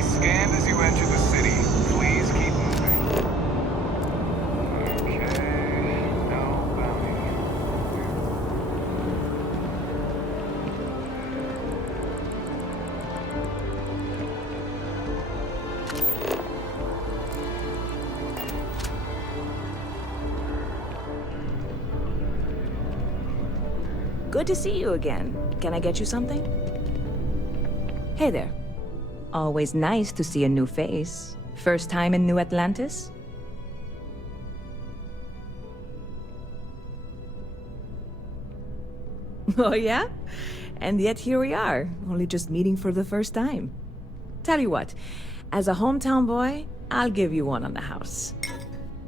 be scanned as you enter the city. Please keep moving. Okay, no bounty. Good to see you again. Can I get you something? Hey there. Always nice to see a new face. First time in New Atlantis? Oh yeah? And yet here we are, only just meeting for the first time. Tell you what, as a hometown boy, I'll give you one on the house.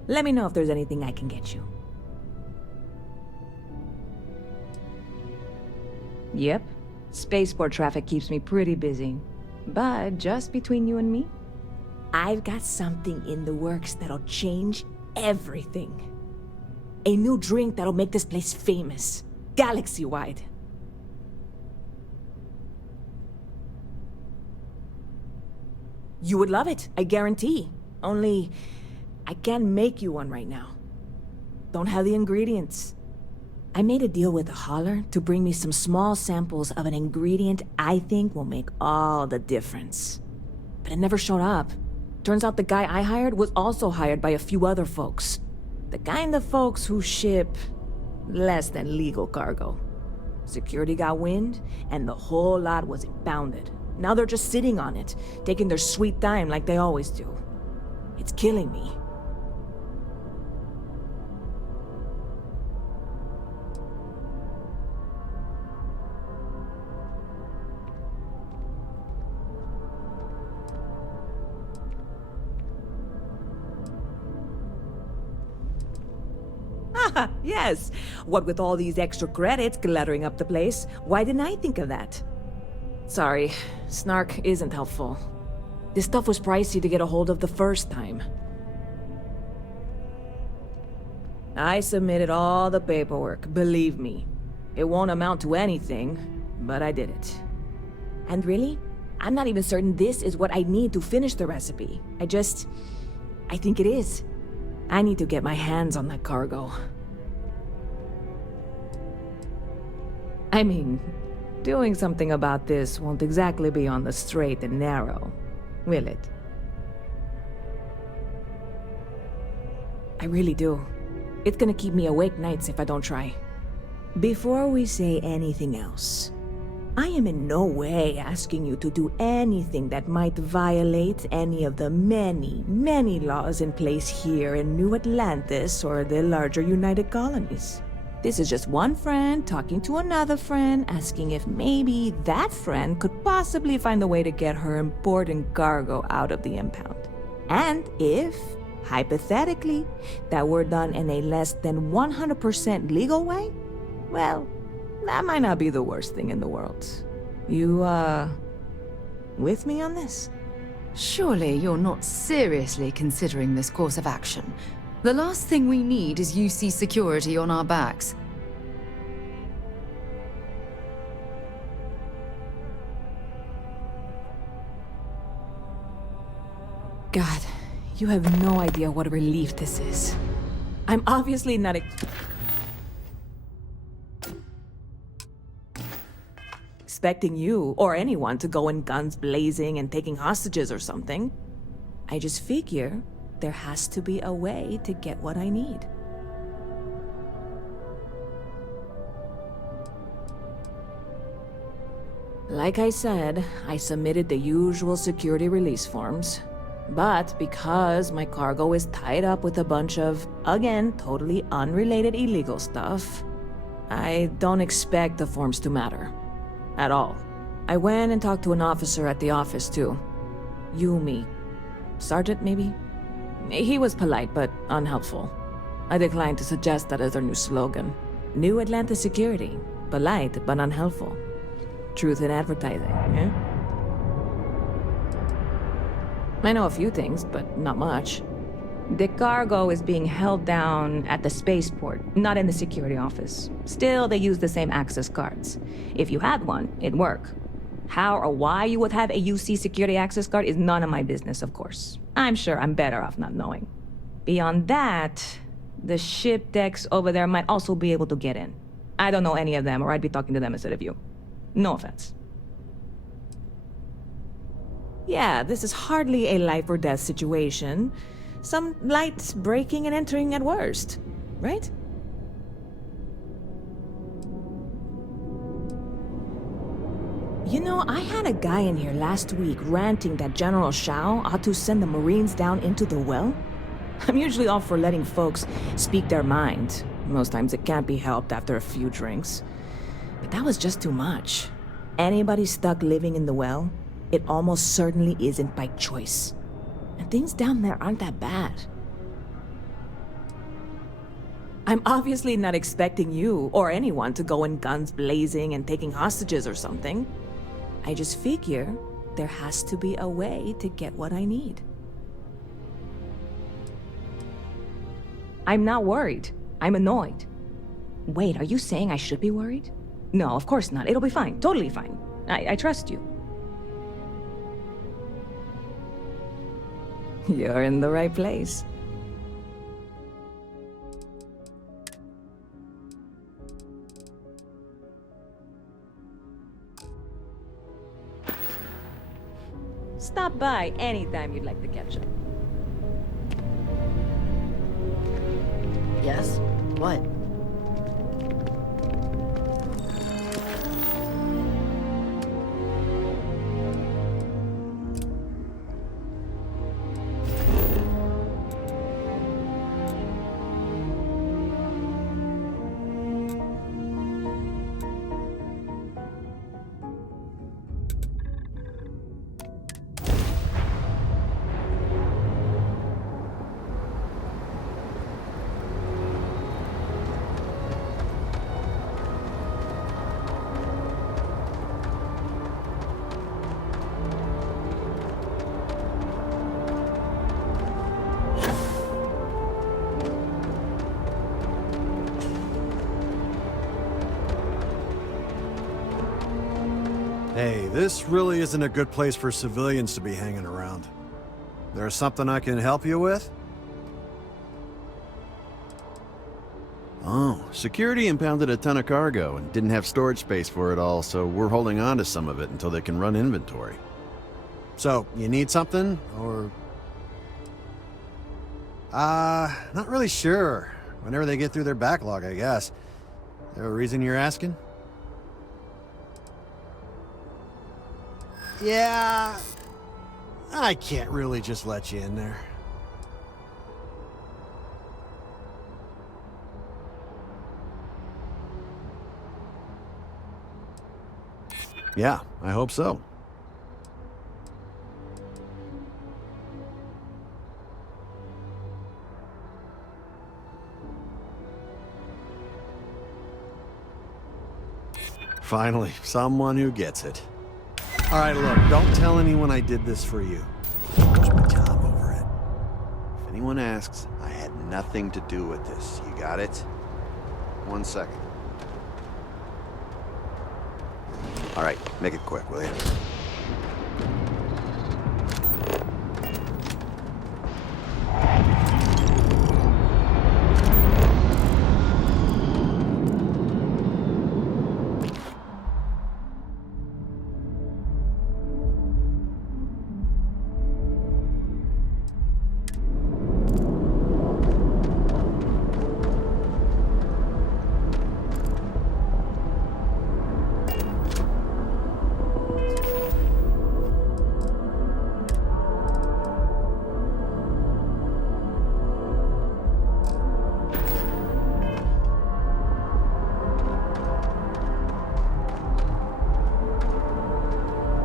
Let me know if there's anything I can get you. Yep. Spaceport traffic keeps me pretty busy. But just between you and me, I've got something in the works that'll change everything. A new drink that'll make this place famous, galaxy-wide. You would love it, I guarantee. Only, I can't make you one right now. Don't have the ingredients. I made a deal with a hauler to bring me some small samples of an ingredient I think will make all the difference. But it never showed up. Turns out the guy I hired was also hired by a few other folks. The kind of folks who ship less than legal cargo. Security got wind, and the whole lot was impounded. Now they're just sitting on it, taking their sweet time like they always do. It's killing me. Yes. What with all these extra credits cluttering up the place, why didn't I think of that? Sorry, snark isn't helpful. This stuff was pricey to get a hold of the first time. I submitted all the paperwork, believe me. It won't amount to anything, but I did it. And really, I'm not even certain this is what I need to finish the recipe. I think it is. I need to get my hands on that cargo. I mean, doing something about this won't exactly be on the straight and narrow, will it? I really do. It's gonna keep me awake nights if I don't try. Before we say anything else, I am in no way asking you to do anything that might violate any of the many, many laws in place here in New Atlantis or the larger United Colonies. This is just one friend talking to another friend, asking if maybe that friend could possibly find a way to get her important cargo out of the impound. And if, hypothetically, that were done in a less than 100% legal way, well, that might not be the worst thing in the world. You, with me on this? Surely you're not seriously considering this course of action. The last thing we need is UC security on our backs. God, you have no idea what a relief this is. I'm obviously not expecting you or anyone to go in guns blazing and taking hostages or something. I just figure there has to be a way to get what I need. Like I said, I submitted the usual security release forms. But because my cargo is tied up with a bunch of, again, totally unrelated illegal stuff, I don't expect the forms to matter. At all. I went and talked to an officer at the office, too. Yumi. Sergeant, maybe? He was polite, but unhelpful. I declined to suggest that as their new slogan. New Atlantis Security. Polite, but unhelpful. Truth in advertising, eh? I know a few things, but not much. The cargo is being held down at the spaceport, not in the security office. Still, they use the same access cards. If you had one, it'd work. How or why you would have a UC security access card is none of my business, of course. I'm sure I'm better off not knowing. Beyond that, the ship decks over there might also be able to get in. I don't know any of them, or I'd be talking to them instead of you. No offense. Yeah, this is hardly a life or death situation. Some light breaking and entering at worst, right? You know, I had a guy in here last week ranting that General Shao ought to send the Marines down into the well. I'm usually all for letting folks speak their mind. Most times it can't be helped after a few drinks. But that was just too much. Anybody stuck living in the well, it almost certainly isn't by choice. And things down there aren't that bad. I'm obviously not expecting you or anyone to go in guns blazing and taking hostages or something. I just figure there has to be a way to get what I need. I'm not worried. I'm annoyed. Wait, are you saying I should be worried? No, of course not. It'll be fine. Totally fine. I trust you. You're in the right place. Stop by anytime you'd like to catch up. Yes? What? Hey, this really isn't a good place for civilians to be hanging around. There's something I can help you with? Oh, security impounded a ton of cargo and didn't have storage space for it all, so we're holding on to some of it until they can run inventory. So, you need something, or...? Not really sure. Whenever they get through their backlog, I guess. There a reason you're asking? Yeah... I can't really just let you in there. Yeah, I hope so. Finally, someone who gets it. All right, look, don't tell anyone I did this for you. There's my time over it. If anyone asks, I had nothing to do with this. You got it? 1 second. All right, make it quick, will you?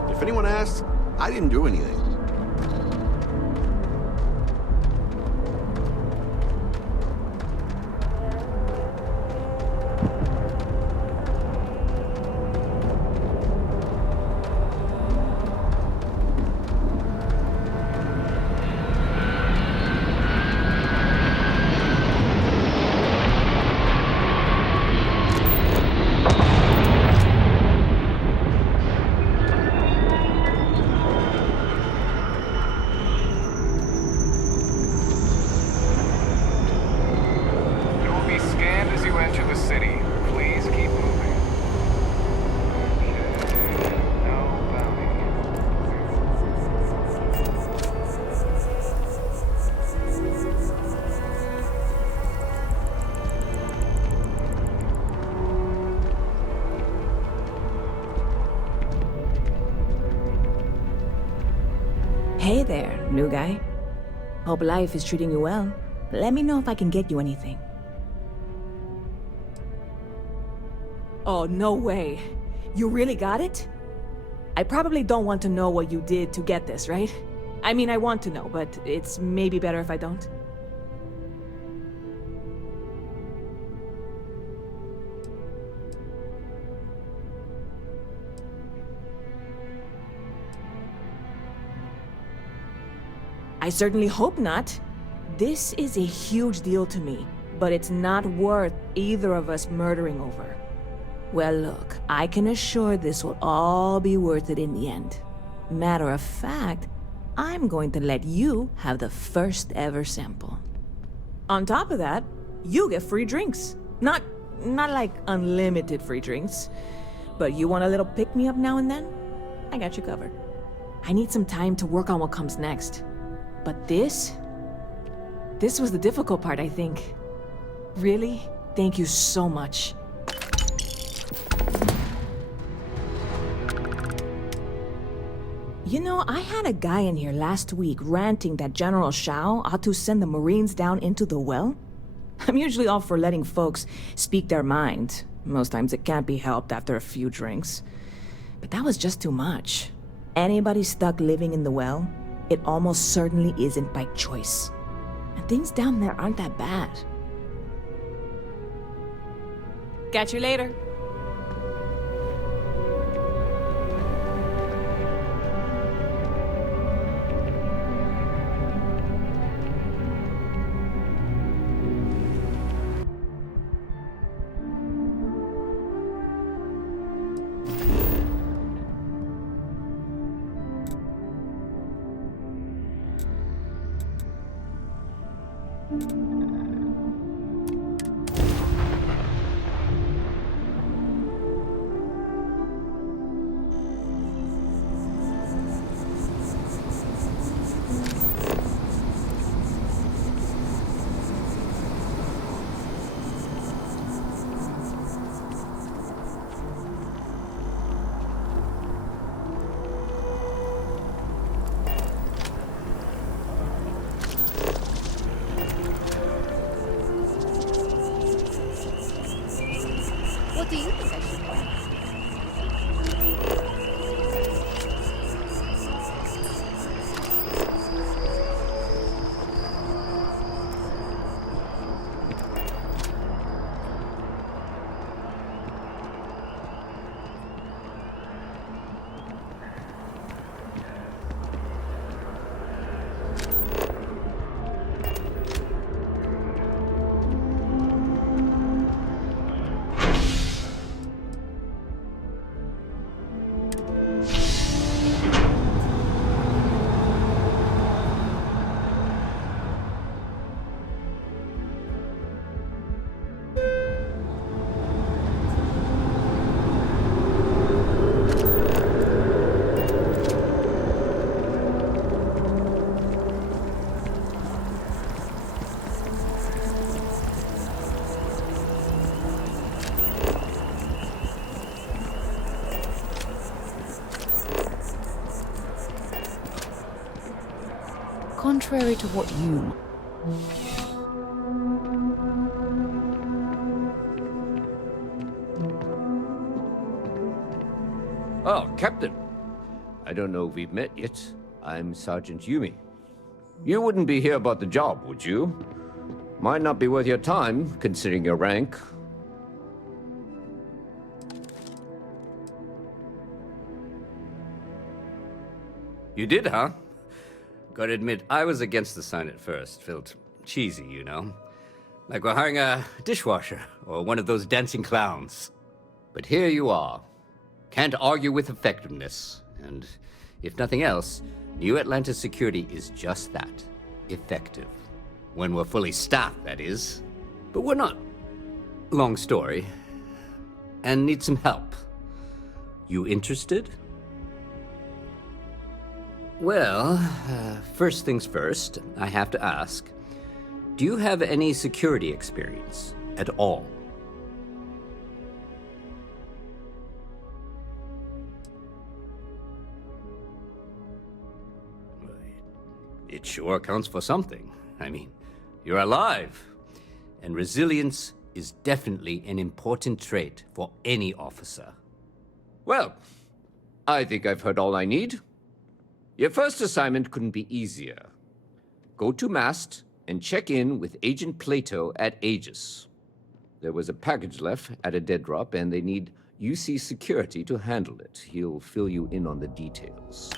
If anyone asks, I didn't do anything. Hey there, new guy. Hope life is treating you well. Let me know if I can get you anything. Oh, no way. You really got it? I probably don't want to know what you did to get this, right? I mean, I want to know, but it's maybe better if I don't. I certainly hope not. This is a huge deal to me, but it's not worth either of us murdering over. Well, look, I can assure this will all be worth it in the end. Matter of fact, I'm going to let you have the first ever sample. On top of that, you get free drinks. Not like unlimited free drinks, but you want a little pick-me-up now and then? I got you covered. I need some time to work on what comes next. But this was the difficult part, I think. Really, thank you so much. You know, I had a guy in here last week ranting that General Shao ought to send the Marines down into the well. I'm usually all for letting folks speak their mind. Most times it can't be helped after a few drinks. But that was just too much. Anybody stuck living in the well, it almost certainly isn't by choice. And things down there aren't that bad. Catch you later. What do you think I should wear? Contrary to what you... Oh, Captain. I don't know if we've met yet. I'm Sergeant Yumi. You wouldn't be here about the job, would you? Might not be worth your time, considering your rank. You did, huh? Gotta admit, I was against the sign at first. Felt cheesy, you know? Like we're hiring a dishwasher, or one of those dancing clowns. But here you are. Can't argue with effectiveness. And if nothing else, New Atlantis security is just that. Effective. When we're fully staffed, that is. But we're not. Long story. And need some help. You interested? Well, first things first, I have to ask, do you have any security experience at all? Right. It sure counts for something. I mean, you're alive. And resilience is definitely an important trait for any officer. Well, I think I've heard all I need. Your first assignment couldn't be easier. Go to Mast and check in with Agent Plato at Aegis. There was a package left at a dead drop, and they need UC security to handle it. He'll fill you in on the details.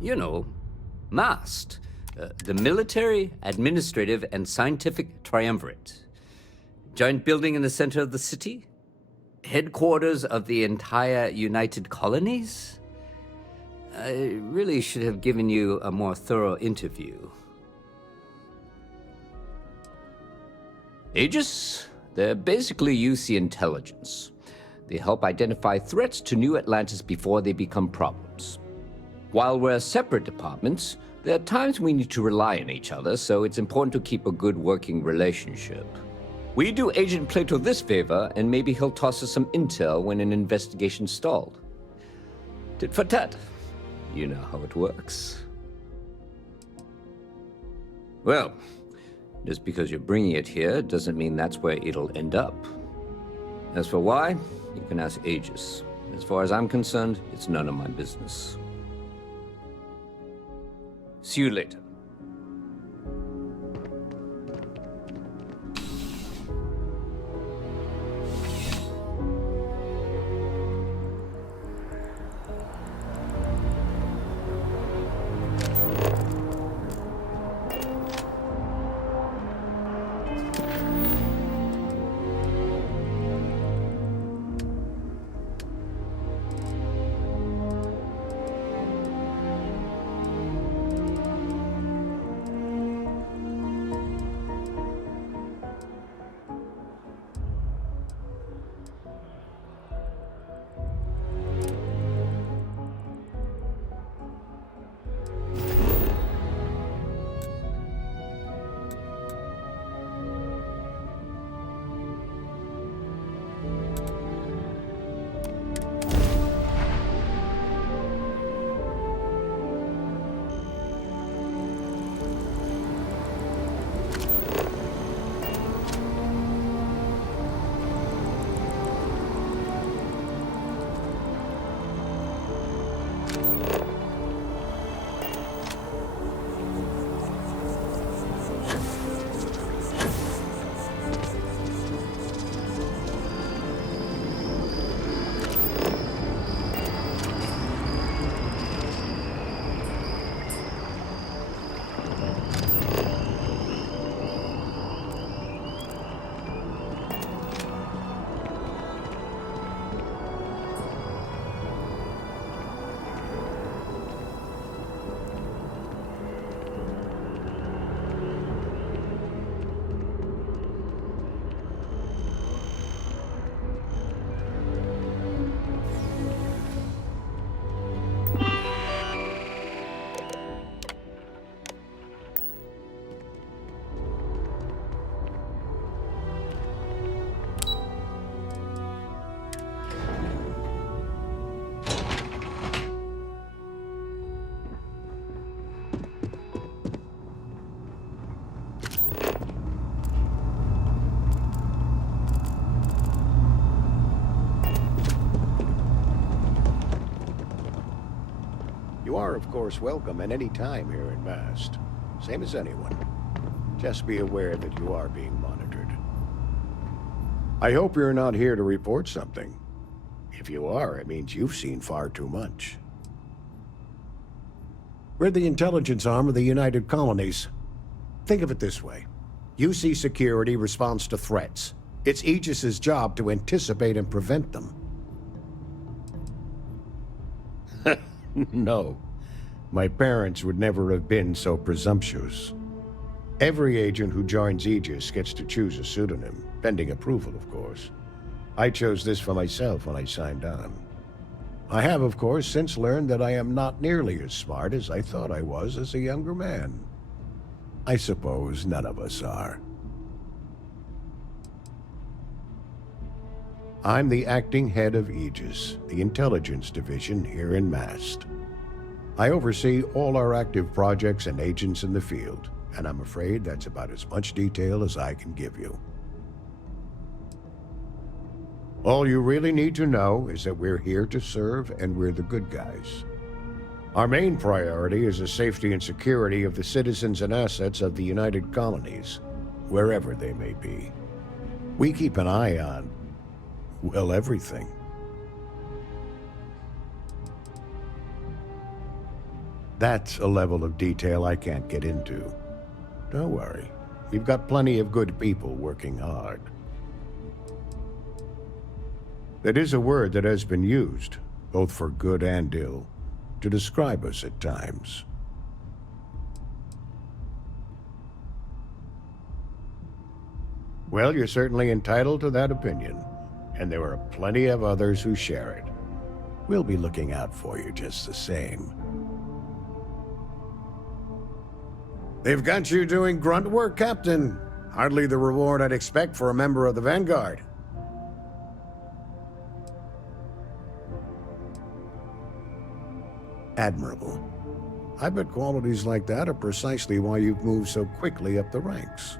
You know, MAST, the Military, Administrative, and Scientific Triumvirate. Giant building in the center of the city? Headquarters of the entire United Colonies? I really should have given you a more thorough interview. Aegis? They're basically UC intelligence. They help identify threats to New Atlantis before they become problems. While we're separate departments, there are times we need to rely on each other, so it's important to keep a good working relationship. We do Agent Plato this favor, and maybe he'll toss us some intel when an investigation stalled. Tit for tat. You know how it works. Well, just because you're bringing it here doesn't mean that's where it'll end up. As for why, you can ask Aegis. As far as I'm concerned, it's none of my business. See you later. You are, of course, welcome at any time here in Mast. Same as anyone. Just be aware that you are being monitored. I hope you're not here to report something. If you are, it means you've seen far too much. We're the intelligence arm of the United Colonies. Think of it this way. UC security responds to threats. It's Aegis's job to anticipate and prevent them. No. My parents would never have been so presumptuous. Every agent who joins Aegis gets to choose a pseudonym, pending approval, of course. I chose this for myself when I signed on. I have, of course, since learned that I am not nearly as smart as I thought I was as a younger man. I suppose none of us are. I'm the acting head of Aegis, the intelligence division here in Mast. I oversee all our active projects and agents in the field, and I'm afraid that's about as much detail as I can give you. All you really need to know is that we're here to serve and we're the good guys. Our main priority is the safety and security of the citizens and assets of the United Colonies, wherever they may be. We keep an eye on, well, everything. That's a level of detail I can't get into. Don't worry, we've got plenty of good people working hard. That is a word that has been used, both for good and ill, to describe us at times. Well, you're certainly entitled to that opinion, and there are plenty of others who share it. We'll be looking out for you just the same. They've got you doing grunt work, Captain. Hardly the reward I'd expect for a member of the Vanguard. Admirable. I bet qualities like that are precisely why you've moved so quickly up the ranks.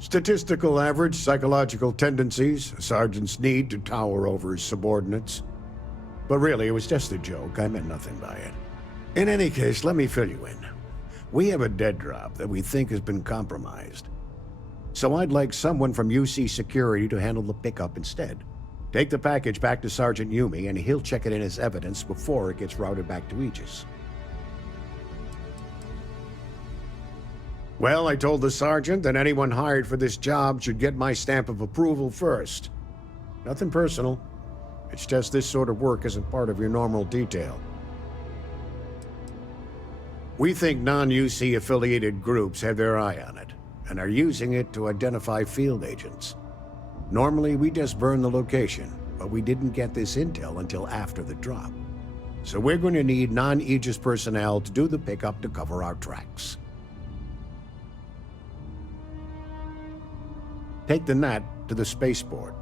Statistical average psychological tendencies, a sergeant's need to tower over his subordinates. But really, it was just a joke. I meant nothing by it. In any case, let me fill you in. We have a dead drop that we think has been compromised. So I'd like someone from UC Security to handle the pickup instead. Take the package back to Sergeant Yumi, and he'll check it in as evidence before it gets routed back to Aegis. Well, I told the sergeant that anyone hired for this job should get my stamp of approval first. Nothing personal. It's just this sort of work isn't part of your normal detail. We think non-UC affiliated groups have their eye on it, and are using it to identify field agents. Normally, we just burn the location, but we didn't get this intel until after the drop. So we're going to need non-Aegis personnel to do the pickup to cover our tracks. Take the NAT to the spaceport.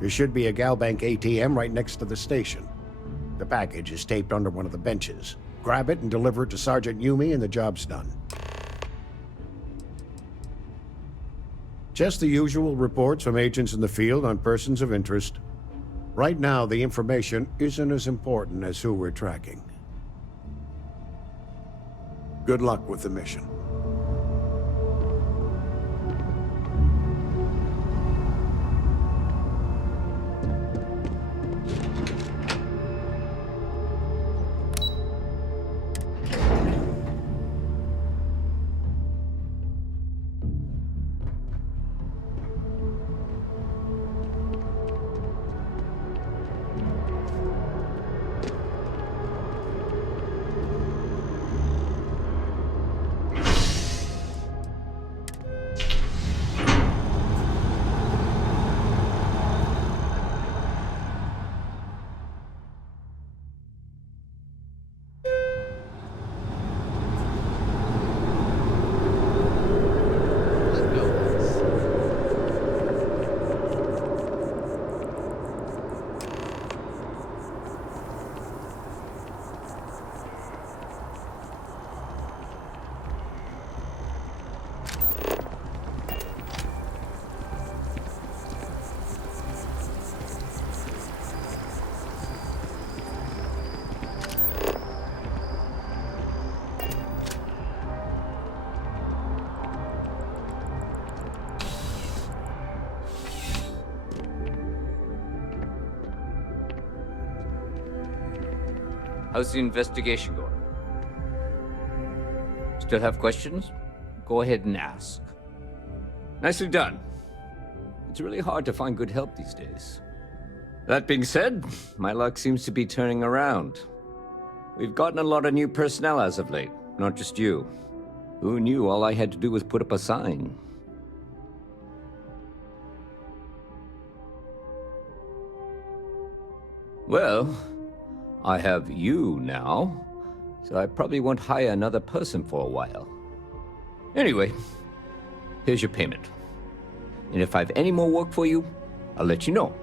There should be a Galbank ATM right next to the station. The package is taped under one of the benches. Grab it and deliver it to Sergeant Yumi and the job's done. Just the usual reports from agents in the field on persons of interest. Right now, the information isn't as important as who we're tracking. Good luck with the mission. How's the investigation going? Still have questions? Go ahead and ask. Nicely done. It's really hard to find good help these days. That being said, my luck seems to be turning around. We've gotten a lot of new personnel as of late, not just you. Who knew all I had to do was put up a sign? Well, I have you now, so I probably won't hire another person for a while. Anyway, here's your payment. And if I have any more work for you, I'll let you know.